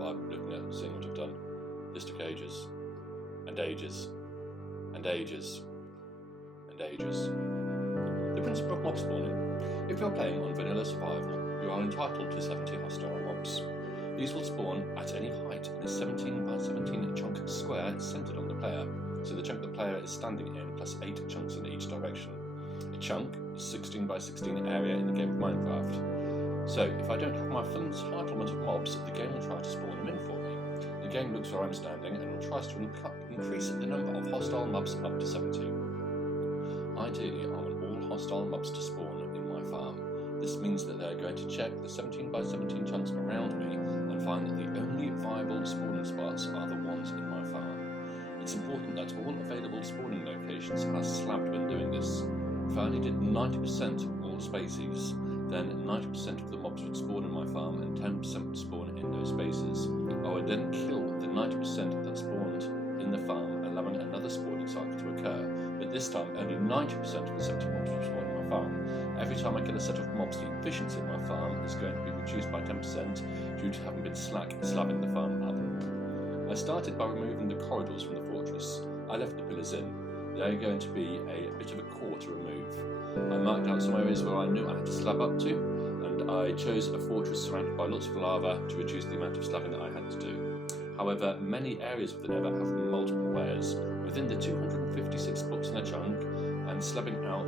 by looking at seeing what I've done. This took ages, and ages, and ages, and ages. The principle of mob spawning. If you're playing on vanilla survival, you are entitled to 70 hostile mobs. These will spawn at any height in a 17 by 17 chunk square centered on the player, so the chunk the player is standing in plus 8 chunks in each direction. A chunk is 16 by 16 area in the game of Minecraft. So if I don't have my full entitlement of mobs, the game will try to spawn them in for me. The game looks where I'm standing and tries to increase the number of hostile mobs up to 70. Ideally, I want all hostile mobs to spawn in my farm. This means that they're going to check the 17 by 17 chunks around me and find that the only viable spawning spots are the ones in my farm. It's important that all available spawning locations are slabbed when doing this. If I only did 90% of all spaces, then 90% of the mobs would spawn in my farm and 10% would spawn in those spaces. I would then kill the 90% that spawned in the farm, allowing another spawning cycle to occur. But this time, only 90% of the 70 mobs will spawn in my farm. Every time I kill a set of mobs, the efficiency of my farm is going to be reduced by 10% due to having been slabbing the farm up. I started by removing the corridors from the fortress. I left the pillars in. They're going to be a bit of a core to remove. I marked out some areas where I knew I had to slab up to, and I chose a fortress surrounded by lots of lava to reduce the amount of slabbing that I had to do. However, many areas of the Nether have multiple layers. Within the 256 blocks in a chunk, and slabbing out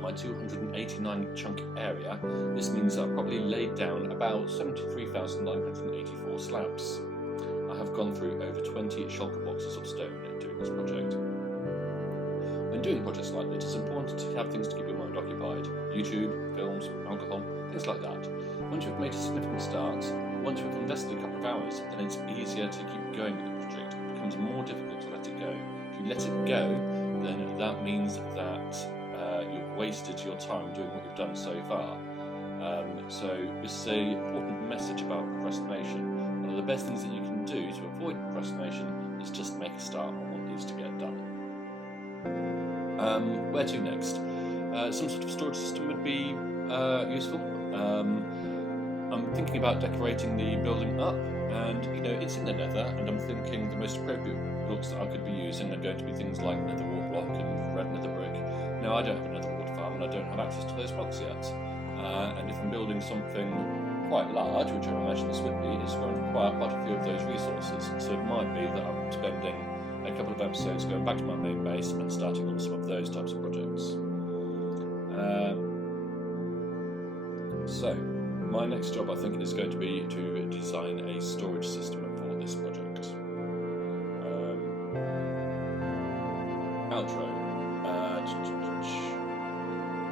my 289 chunk area, this means I've probably laid down about 73,984 slabs. I have gone through over 20 shulker boxes of stone doing this project. When doing projects like this, it's important to have things to keep your mind occupied. YouTube, films, alcohol, things like that. Once you've made a significant start, once you've invested a couple of hours, then it's easier to keep going with the project. It becomes more difficult to let it go. If you let it go, then that means that you've wasted your time doing what you've done so far. So this is an important message about procrastination. One of the best things that you can do to avoid procrastination is just make a start on what needs to get done. Where to next? Some sort of storage system would be useful. I'm thinking about decorating the building up, and it's in the Nether, and I'm thinking the most appropriate blocks that I could be using are going to be things like nether wart block and red nether brick. Now, I don't have a nether wart farm, and I don't have access to those blocks yet. And if I'm building something quite large, which I imagine this would be, it's going to require quite a few of those resources. So it might be that I'm spending a couple of episodes going back to my main base and starting on some of those types of projects. So, my next job I think is going to be to design a storage system for this project. Outro.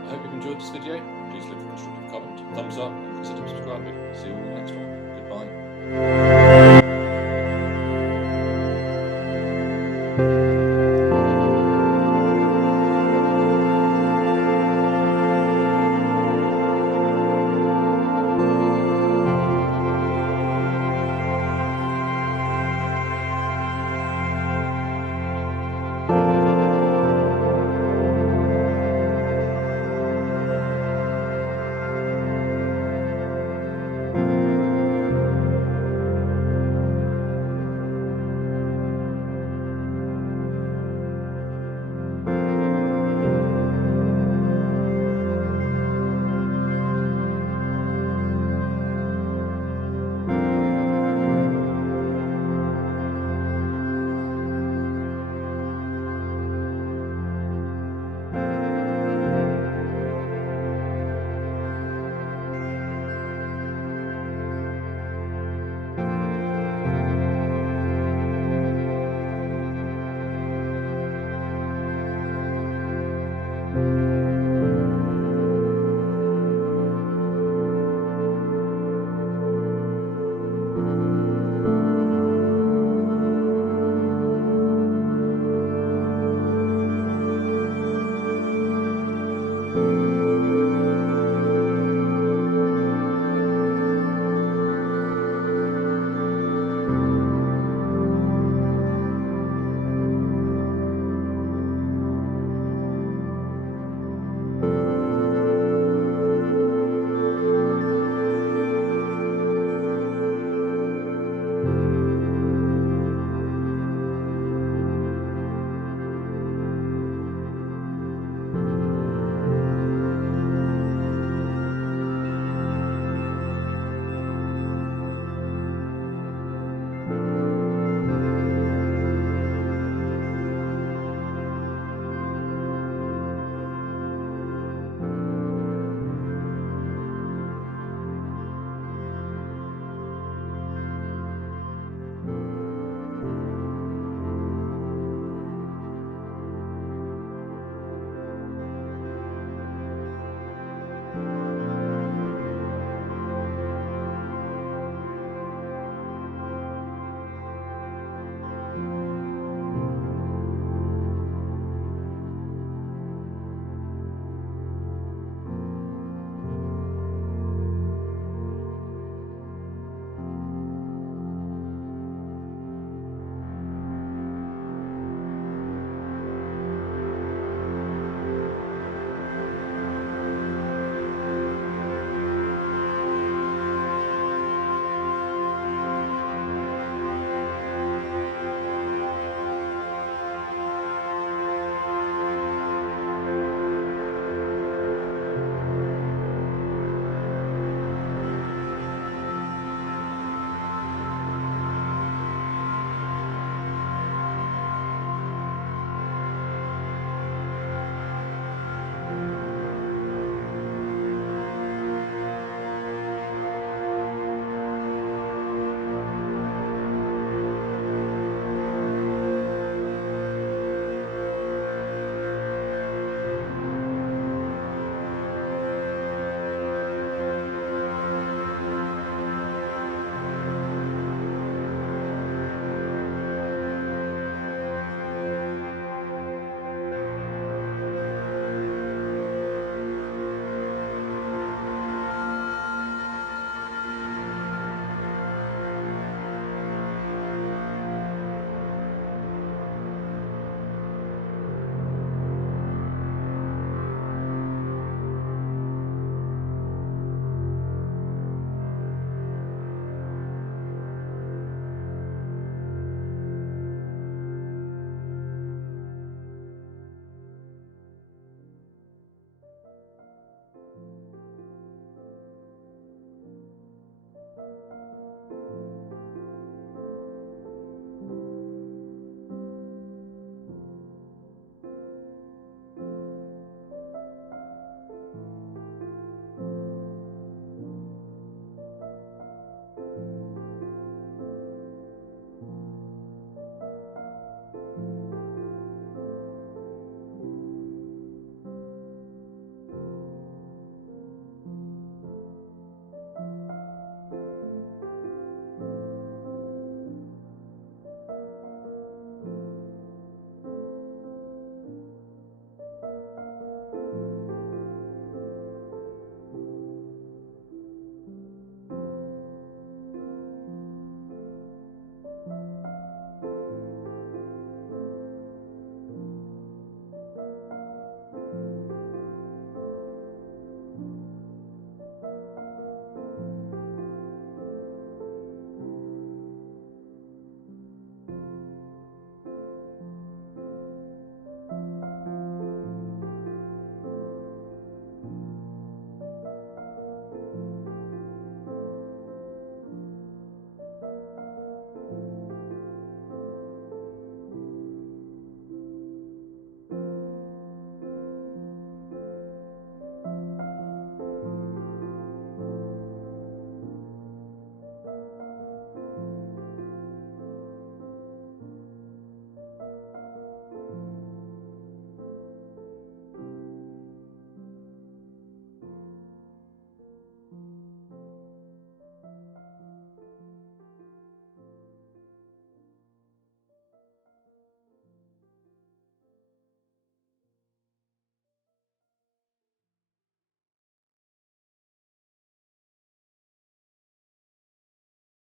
I hope you've enjoyed this video. Please leave a constructive comment, thumbs up, and consider subscribing. See you all in the next one. Goodbye.